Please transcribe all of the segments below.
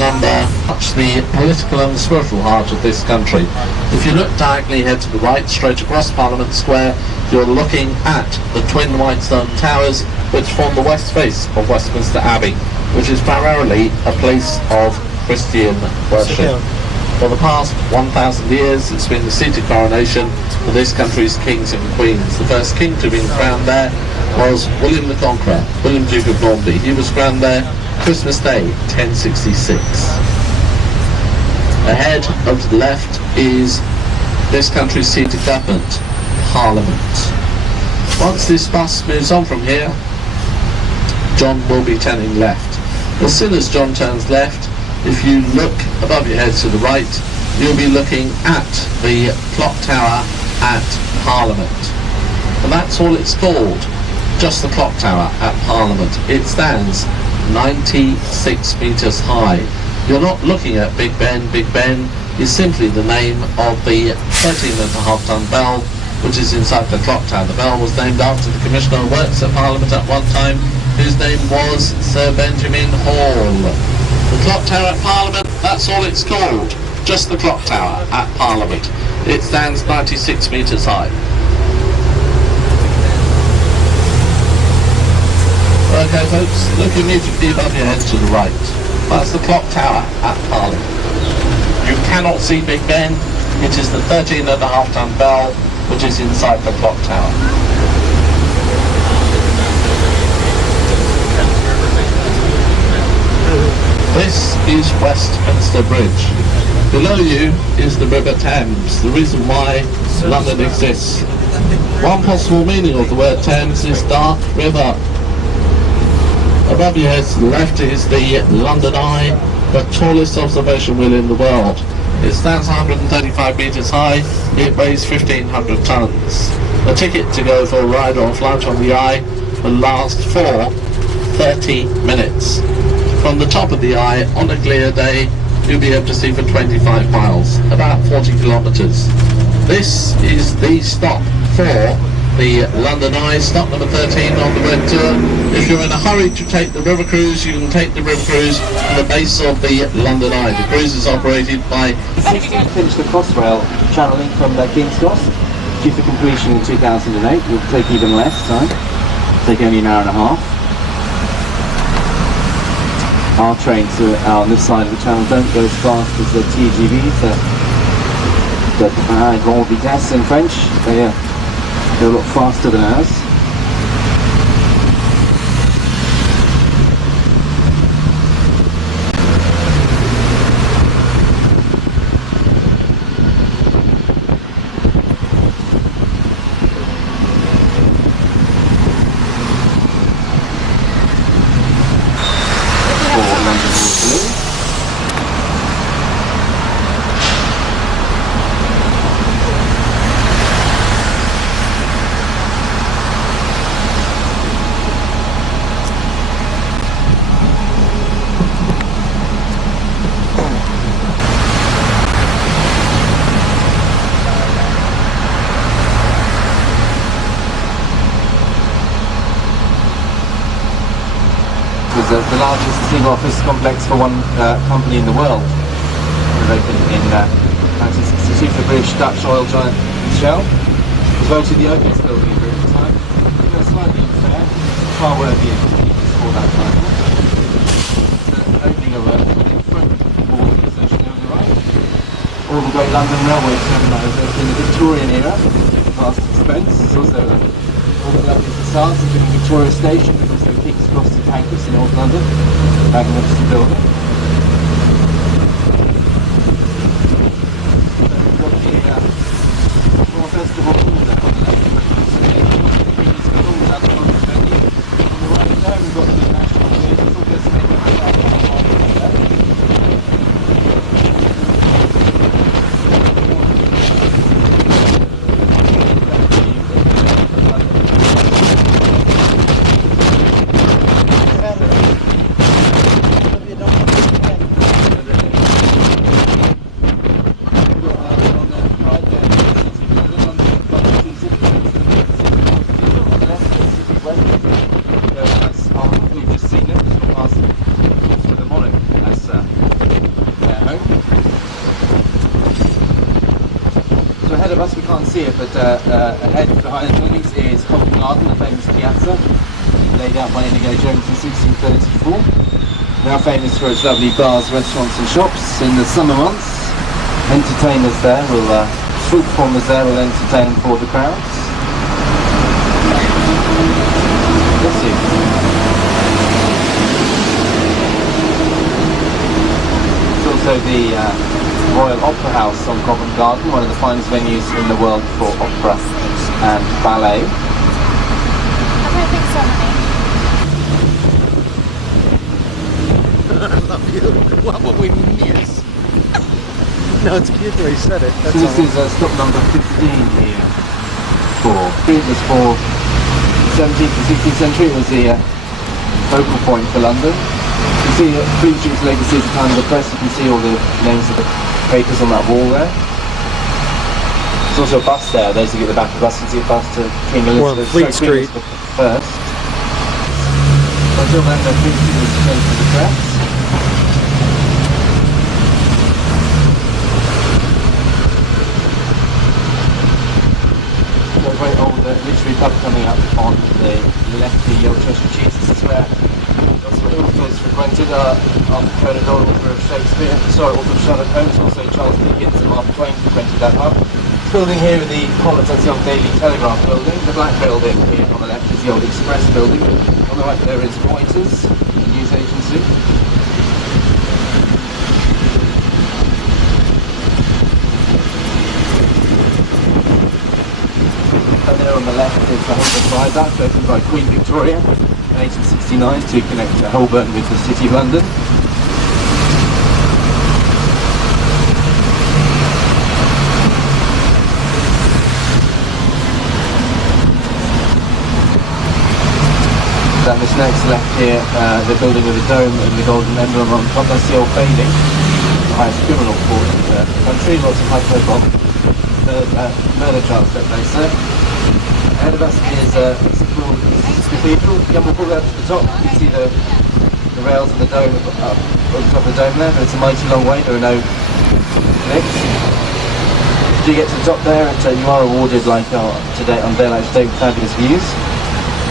number much the political and spiritual heart of this country. If you look diagonally ahead to the right, straight across Parliament Square, you're looking at the twin white stone towers which form the west face of Westminster Abbey, which is primarily a place of Christian worship. For the past 1,000 years, it's been the seat of coronation for this country's kings and queens. The first king to be crowned there was William the Conqueror, William Duke of Normandy. He was crowned there Christmas Day, 1066. Ahead over to the left is this country's seat of government, Parliament. Once this bus moves on from here, John will be turning left. As soon as John turns left, if you look above your head to the right, you'll be looking at the clock tower at Parliament. And that's all it's called, just the clock tower at Parliament. It stands 96 metres high. You're not looking at Big Ben. Big Ben is simply the name of the 13.5-ton bell which is inside the clock tower. The bell was named after the Commissioner of Works at Parliament at one time, whose name was Sir Benjamin Hall. The clock tower at Parliament, that's all it's called, just the clock tower at Parliament. It stands 96 metres high. Okay folks, look immediately above your head to the right. That's the clock tower at Parliament. You cannot see Big Ben. It is the 13.5-ton bell which is inside the clock tower. This is Westminster Bridge. Below you is the River Thames, the reason why London exists. One possible meaning of the word Thames is dark river. Above your head to the left is the London Eye, the tallest observation wheel in the world. It stands 135 metres high, it weighs 1,500 tonnes. A ticket to go for a ride or a flight on the Eye will last for 30 minutes. From the top of the Eye, on a clear day, you'll be able to see for 25 miles, about 40 kilometres. This is the stop for the London Eye, stop number 13 on the web tour. If you're in a hurry to take the river cruise, you can take the river cruise from the base of the London Eye. The cruise is operated by... 16th finished the Crossrail channelling from King's Cross, due for completion in 2008. It will take even less time, take only an hour and a half. Our trains on this side of the channel don't go as fast as the TGVs, the Grand Vitesse in French. They're a lot faster than ours. The largest single office complex for one company in the world. It was opened in 1962 for British Dutch oil giant Shell. It was voted the openest building in British time. Slightly unfair, far worthy for that title. The opening of a front board station on the right. All the Great London Railway terminals in the Victorian era, vast expense. It's also all the lovely facades, including Victoria Station, but also King's Cross and Pancras in North London. Magnificent building. So we've got the Royal Festival Hall there on the left. On the right there we've got the National Theatre. There's ahead of us, we can't see it, but ahead behind the buildings is Covent Garden, the famous piazza, laid out by Inigo Jones in 1634. Now famous for its lovely bars, restaurants and shops. In the summer months, entertainers there will, street performers there will entertain for the crowds. Bless you. It's also the Royal Opera House on Covent Garden, one of the finest venues in the world for opera and ballet. I don't think so, honey. I love you. What will we miss? No, it's cute that he said it. That's So this all. is stop number 15 here. It was for 17th and 16th century. It was the focal point for London. You see Queen Street's legacy at the time of the press. You can see all the names of the papers on that wall there. There's also a bus there. Those who get the back of the bus can see a bus to King Elizabeth. Fleet Street. Queen Elizabeth first. Until then, the Queen Street was changed to the press. A very old literary pub coming up on the left, the Old Cheshire Cheese. This is where authors frequented after Conan Doyle, author of Shakespeare, author of Sherlock Holmes, also Charles Dickens and Mark Twain frequented that pub. This building here is the College, that's the old Daily Telegraph building. The black building here on the left is the old Express building. On the right there is Reuters, the news agency. And there on the left is the Holborn Viaduct, opened by Queen Victoria in 1869 to connect Holborn with the City of London. Then this next left here, the building with the dome and the golden emblem on top, that's the Old Bailey, the highest criminal court in the country, lots of high profile murder trials take place there. Ahead of us is St Paul's Cathedral. Yeah, we'll pull that to the top. You can see the rails of the dome up on top of the dome there, but it's a mighty long way, there are no lifts. If you get to the top there, you are awarded, like today on daylight today, with fabulous views.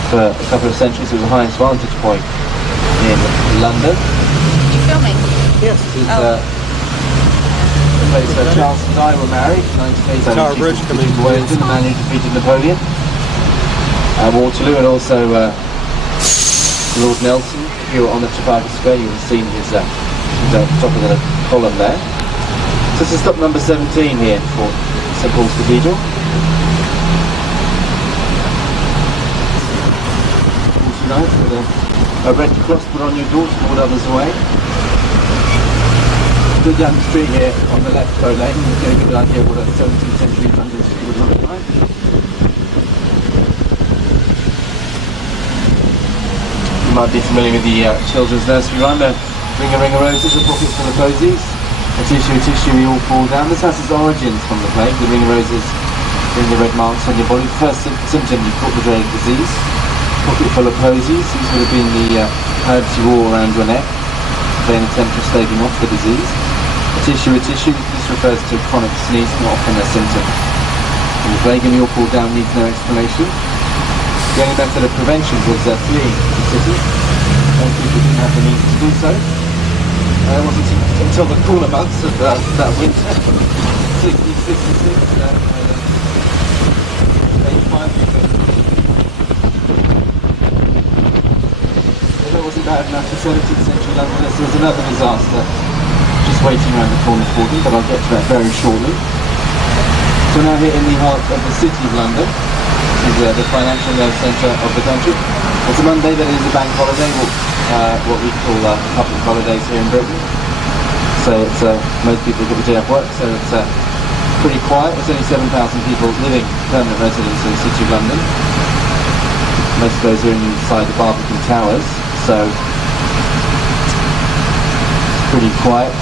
For a couple of centuries, it was the highest vantage point in London. You filming? Yes. This is the place where Charles and Di were married in 1980. Tower Bridge coming to Wellington, the man who defeated Napoleon. Waterloo, and also Lord Nelson. If you were on the Trafalgar Square, you would have seen his top of the column there. So this is stop number 17 here for St Paul's Cathedral. 49th with a red cross put on your door to ward others away. Good down the street here on the left row lane, you get a good idea what a 17th century London street would look like. You might be familiar with the children's nursery rhyme, ring a roses, a pocket full of posies, a tissue, we all fall down. This has its origins from the plague. The ring of roses bring the red marks on your body. The first symptom, you caught the dreaded disease. Pocket full of posies, these would have been the herbs you wore around your neck, in an attempt of staving off the disease. A tissue, this refers to a chronic sneeze, not often a symptom. And the plague and you all fall down needs no explanation. The only method of prevention was fleeing the city. Most people didn't have the means to do so. It wasn't until the cooler months of that winter, 1666, 85. If it wasn't bad enough for 17th century London, there was another disaster just waiting around the corner for them, but I'll get to that very shortly. So now here in the heart of the City of London, this is the financial nerve centre of the country. It's a Monday, that is a bank holiday, what we call public holidays here in Britain. So it's most people get the day off work, so it's pretty quiet. There's only 7,000 people living, permanent residents in the City of London. Most of those are inside the Barbican Towers, so it's pretty quiet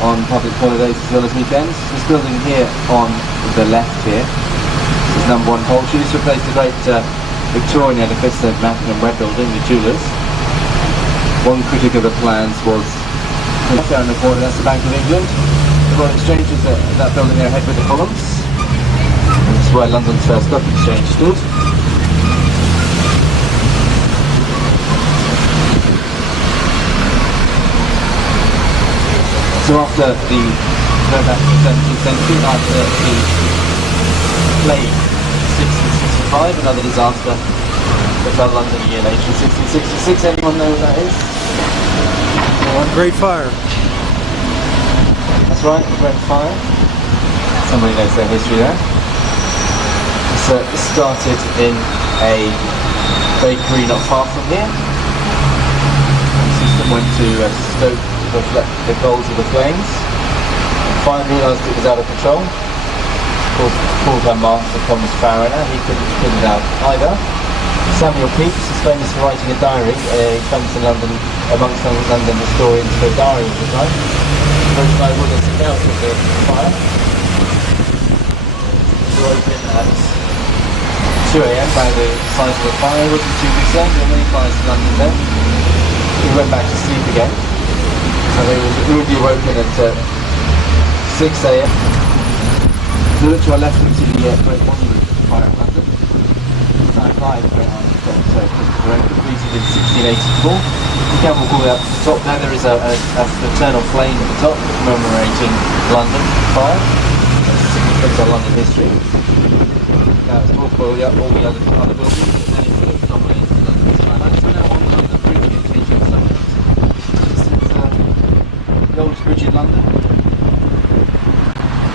on public holidays as well as weekends. This building here on the left here, this is number 1 Poultry. This replaced the great Victorian edifice, the Mappin and Webb building, the jewellers. One critic of the plans was down the corner, that's the Bank of England. The Royal Exchange is that building there ahead with the columns. is where London's first stock exchange stood. So after the, go back to the 17th century, after the plague 1665, another disaster befell London a year later in 1666. Anyone know what that is? Great Fire. That's right, the Great Fire. Somebody knows their history there. So it started in a bakery not far from here. The system went to stoke the coals of the flames. Finally realised it was out of control. Called her master, Thomas Fariner. He couldn't put it out either. Samuel Pepys is famous for writing a diary. He's famous in London, amongst London historians for a diary of the time. Wrote an eyewitness account of the fire. Drove in at 2 AM by the sight of the fire. He wasn't too concerned. There were many fires in London then. He went back to sleep again. So he was rudely awoken at 6 AM. If you look to our left, we see the Great Monument fire of London. Clive, the Great Architect, Christopher Wren, completed in 1684. You can walk all the way up to the top there. There is a fraternal flame at the top commemorating London fire. That's significant to London history. Now it's all the other buildings, but then it sort of dominates the London skyline. So now on London Bridge, we're taking some. This is the oldest bridge in London.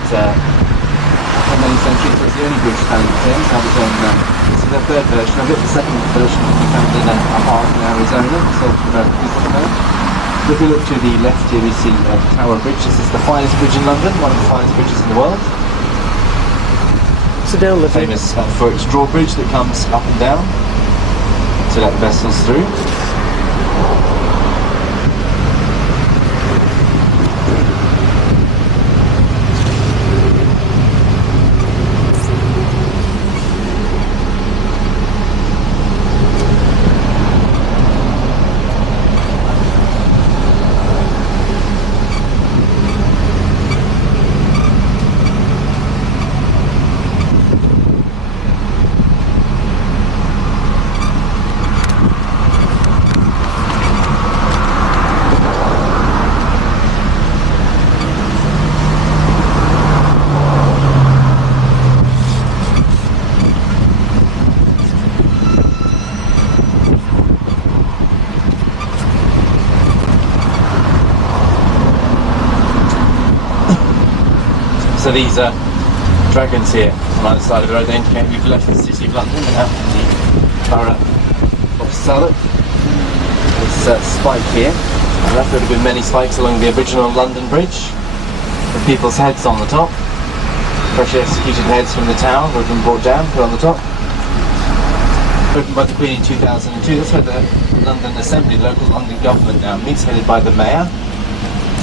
It's from many centuries, so it's the only bridge found in Thames. Have its own. This is the third version of it. The second version will be found in a park in Arizona, so if we look to the left here, we see Tower Bridge. This is the finest bridge in London, one of the finest bridges in the world. Sit down, Liffey. Famous for its drawbridge that comes up and down to let vessels through. So these dragons here on either side of the road, they indicate we've left the city of London and out in the borough of Southwark. This spike here, there would have been many spikes along the original London Bridge, with people's heads on the top. Freshly executed heads from the tower would have been brought down, put on the top. Opened by the Queen in 2002, that's where the London Assembly, the local London government now meets, headed by the Mayor.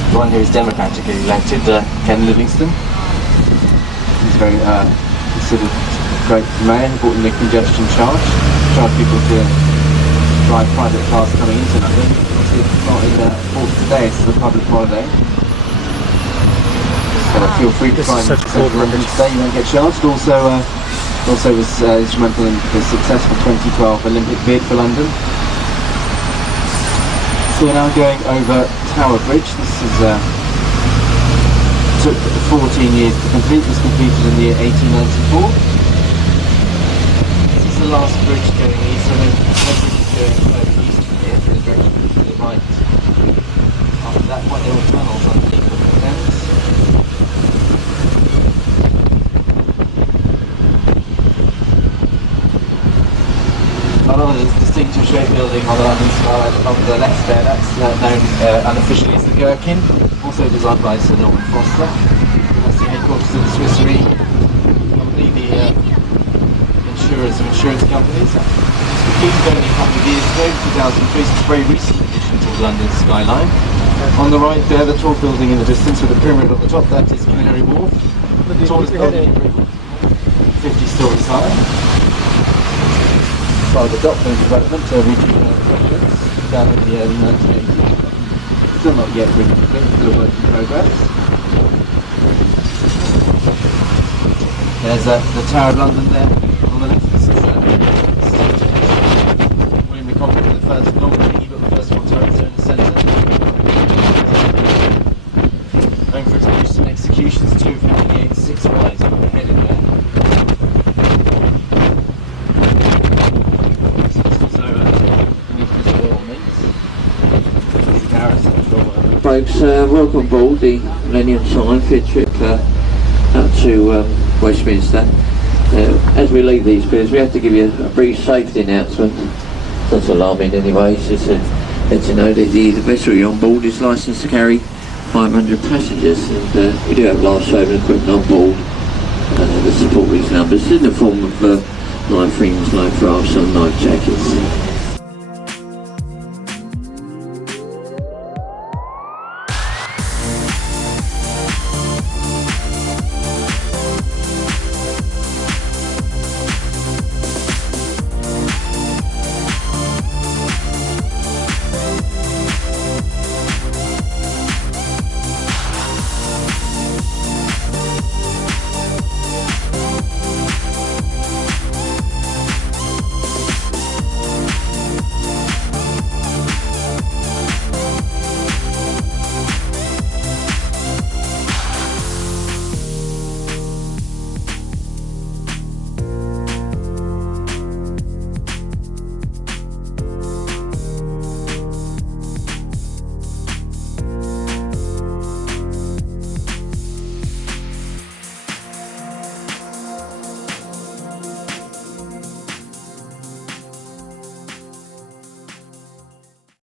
The one here is democratically elected, Ken Livingstone. He's very considered great mayor. He brought in the congestion charge people to drive private cars coming into London. Obviously it's not in force today, it's a public holiday. So feel free to try and go to London today, you won't get charged. Also was instrumental in the successful 2012 Olympic bid for London. So we're now going over Tower Bridge. This is took 14 years to complete. Was completed in the year 1894. This is the last bridge going east, so everything is going further east from here, in the direction to the right. After that point, there were tunnels underneath the Thames. Another distinctive shape building on the London skyline on the left there, that's known unofficially as the Gherkin, also designed by Sir Norman Foster. That's the headquarters of the Swiss Re company, the insurers of insurance companies. It was completed only a couple of years ago, 2003, so it's a very recent addition to the London skyline. On the right there, the tall building in the distance with a pyramid on the top, that is Canary Wharf. The tallest building in Britain, 50 stories high. By the Dockland development, reaching down in the early 1980s. Still not yet really complete, still a work in progress. There's the Tower of London there on the left. This is William the Conqueror, the first, not the he, but the first one turrets there in the centre. Known for its gruesome executions, 2 of Henry VIII's 6 wives were beheaded there. This is also beneath the royal mints. This is Garrison as well. Folks, welcome aboard the Millennium Time for a trip up to Westminster. As we leave these piers, we have to give you a brief safety announcement. It's not alarming anyway, it's just to let you know that the vessel you're on board is licensed to carry 500 passengers, and we do have life-saving equipment on board that support these numbers in the form of life rings, life rafts and life jackets.